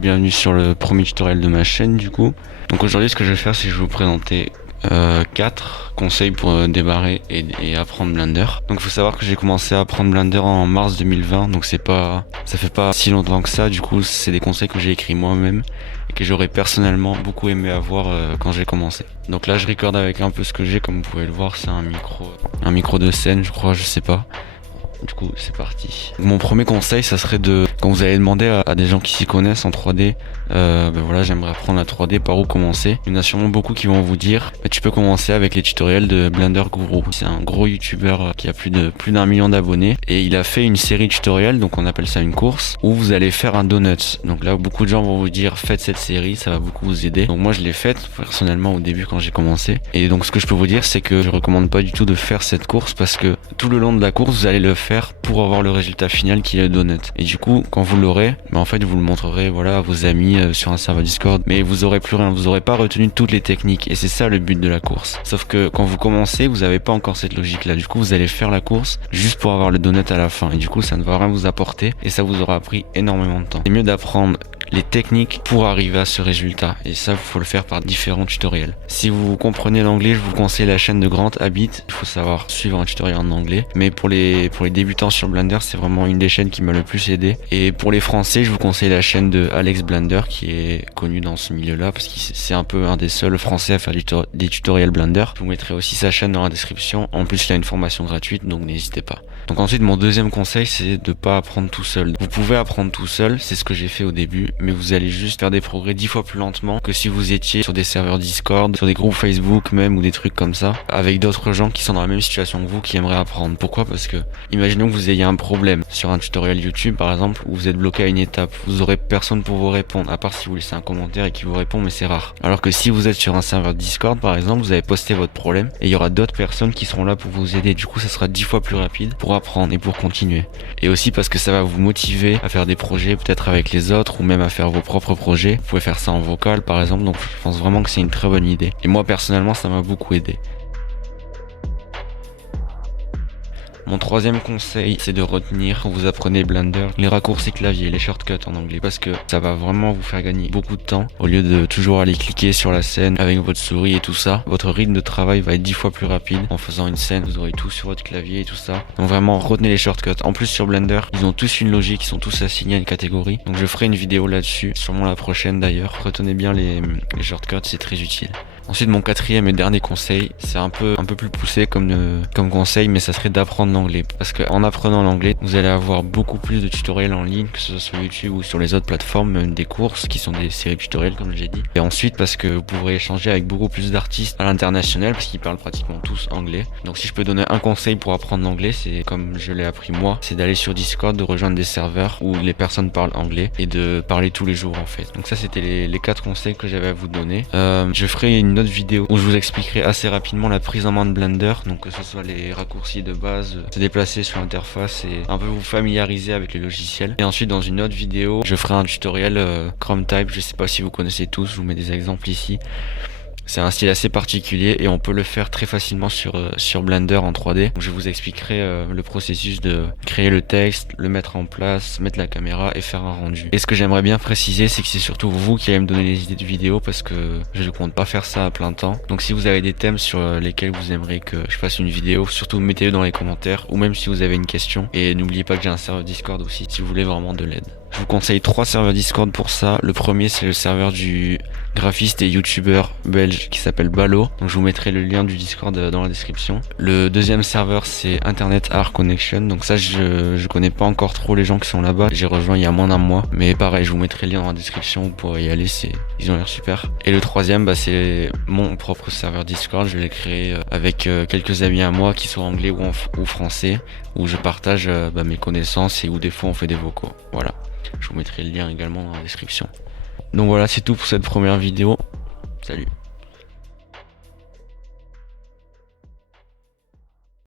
Bienvenue sur le premier tutoriel de ma chaîne du coup. Donc aujourd'hui ce que je vais faire c'est que je vais vous présenter 4 conseils pour démarrer et apprendre Blender. Donc il faut savoir que j'ai commencé à apprendre Blender en mars 2020, donc ça fait pas si longtemps que ça. Du coup c'est des conseils que j'ai écrits moi-même et que j'aurais personnellement beaucoup aimé avoir quand j'ai commencé. Donc là je recorde avec un peu ce que j'ai, comme vous pouvez le voir, c'est un micro de scène je crois, je sais pas. Du coup, c'est parti. Mon premier conseil, ça serait quand vous allez demander à des gens qui s'y connaissent en 3D, voilà, j'aimerais apprendre la 3D, par où commencer. Il y en a sûrement beaucoup qui vont vous dire, tu peux commencer avec les tutoriels de Blender Guru. C'est un gros youtubeur qui a plus d'1 million d'abonnés et il a fait une série de tutoriels, donc on appelle ça une course, où vous allez faire un donut. Donc là, beaucoup de gens vont vous dire, faites cette série, ça va beaucoup vous aider. Donc moi, je l'ai faite personnellement au début quand j'ai commencé. Et donc ce que je peux vous dire, c'est que je recommande pas du tout de faire cette course parce que tout le long de la course, vous allez le faire pour avoir le résultat final qui est le donut. Et du coup, quand vous l'aurez, en fait, vous le montrerez, voilà, à vos amis sur un serveur Discord, mais vous aurez plus rien, vous aurez pas retenu toutes les techniques. Et c'est ça le but de la course. Sauf que quand vous commencez, vous avez pas encore cette logique-là. Du coup, vous allez faire la course juste pour avoir le donut à la fin. Et du coup, ça ne va rien vous apporter et ça vous aura pris énormément de temps. C'est mieux d'apprendre les techniques pour arriver à ce résultat, et ça faut le faire par différents tutoriels. Si vous comprenez l'anglais, je vous conseille la chaîne de Grant Habit. Il faut savoir suivre un tutoriel en anglais, mais pour les débutants sur Blender, c'est vraiment une des chaînes qui m'a le plus aidé. Et pour les français, je vous conseille la chaîne de Alex Blender, qui est connu dans ce milieu là parce que c'est un peu un des seuls français à faire des tutoriels Blender. Je vous mettrai aussi sa chaîne dans la description. En plus il a une formation gratuite, donc n'hésitez pas. Donc ensuite, mon deuxième conseil, c'est de pas apprendre tout seul. Vous pouvez apprendre tout seul, c'est ce que j'ai fait au début, mais vous allez juste faire des progrès 10 fois plus lentement que si vous étiez sur des serveurs Discord, sur des groupes Facebook même, ou des trucs comme ça, avec d'autres gens qui sont dans la même situation que vous, qui aimeraient apprendre. Pourquoi? Parce que imaginons que vous ayez un problème sur un tutoriel YouTube par exemple, où vous êtes bloqué à une étape, vous aurez personne pour vous répondre, à part si vous laissez un commentaire et qui vous répond, mais c'est rare. Alors que si vous êtes sur un serveur Discord par exemple, vous avez posté votre problème et il y aura d'autres personnes qui seront là pour vous aider. Du coup, ça sera 10 fois plus rapide pour apprendre et pour continuer. Et aussi parce que ça va vous motiver à faire des projets peut-être avec les autres, ou même à faire vos propres projets. Vous pouvez faire ça en vocal par exemple, donc je pense vraiment que c'est une très bonne idée. Et moi personnellement, ça m'a beaucoup aidé. Mon troisième conseil, c'est de retenir, quand vous apprenez Blender, les raccourcis clavier, les shortcuts en anglais, parce que ça va vraiment vous faire gagner beaucoup de temps. Au lieu de toujours aller cliquer sur la scène avec votre souris et tout ça, votre rythme de travail va être 10 fois plus rapide. En faisant une scène, vous aurez tout sur votre clavier et tout ça. Donc vraiment, retenez les shortcuts. En plus, sur Blender, ils ont tous une logique, ils sont tous assignés à une catégorie. Donc je ferai une vidéo là-dessus, sûrement la prochaine d'ailleurs. Retenez bien les shortcuts, c'est très utile. Ensuite, mon quatrième et dernier conseil, c'est un peu plus poussé comme conseil, mais ça serait d'apprendre l'anglais. Parce que en apprenant l'anglais, vous allez avoir beaucoup plus de tutoriels en ligne, que ce soit sur YouTube ou sur les autres plateformes, même des courses qui sont des séries tutoriels comme j'ai dit. Et ensuite, parce que vous pourrez échanger avec beaucoup plus d'artistes à l'international, parce qu'ils parlent pratiquement tous anglais. Donc si je peux donner un conseil pour apprendre l'anglais, c'est comme je l'ai appris moi, c'est d'aller sur Discord, de rejoindre des serveurs où les personnes parlent anglais et de parler tous les jours en fait. Donc ça, c'était les 4 conseils que j'avais à vous donner. Je ferai une autre vidéo où je vous expliquerai assez rapidement la prise en main de Blender, donc que ce soit les raccourcis de base, se déplacer sur l'interface et un peu vous familiariser avec le logiciel. Et ensuite, dans une autre vidéo, je ferai un tutoriel Chrome Type. Je sais pas si vous connaissez tous, je vous mets des exemples ici. C'est un style assez particulier et on peut le faire très facilement sur Blender en 3D. Donc je vous expliquerai le processus de créer le texte, le mettre en place, mettre la caméra et faire un rendu. Et ce que j'aimerais bien préciser, c'est que c'est surtout vous qui allez me donner les idées de vidéos parce que je ne compte pas faire ça à plein temps. Donc si vous avez des thèmes sur lesquels vous aimeriez que je fasse une vidéo, surtout mettez-le dans les commentaires ou même si vous avez une question. Et n'oubliez pas que j'ai un serveur Discord aussi si vous voulez vraiment de l'aide. Je vous conseille 3 serveurs Discord pour ça. Le premier, c'est le serveur du graphiste et youtubeur belge qui s'appelle Balo. Donc je vous mettrai le lien du Discord dans la description. Le deuxième serveur, c'est Internet Art Connection. Donc ça, je connais pas encore trop les gens qui sont là-bas. J'ai rejoint il y a moins d'un mois. Mais pareil, je vous mettrai le lien dans la description. Vous pourrez y aller, ils ont l'air super. Et le troisième, c'est mon propre serveur Discord. Je l'ai créé avec quelques amis à moi qui sont anglais ou français, où je partage mes connaissances et où des fois on fait des vocaux. Voilà. Je vous mettrai le lien également dans la description. Donc voilà, c'est tout pour cette première vidéo. Salut.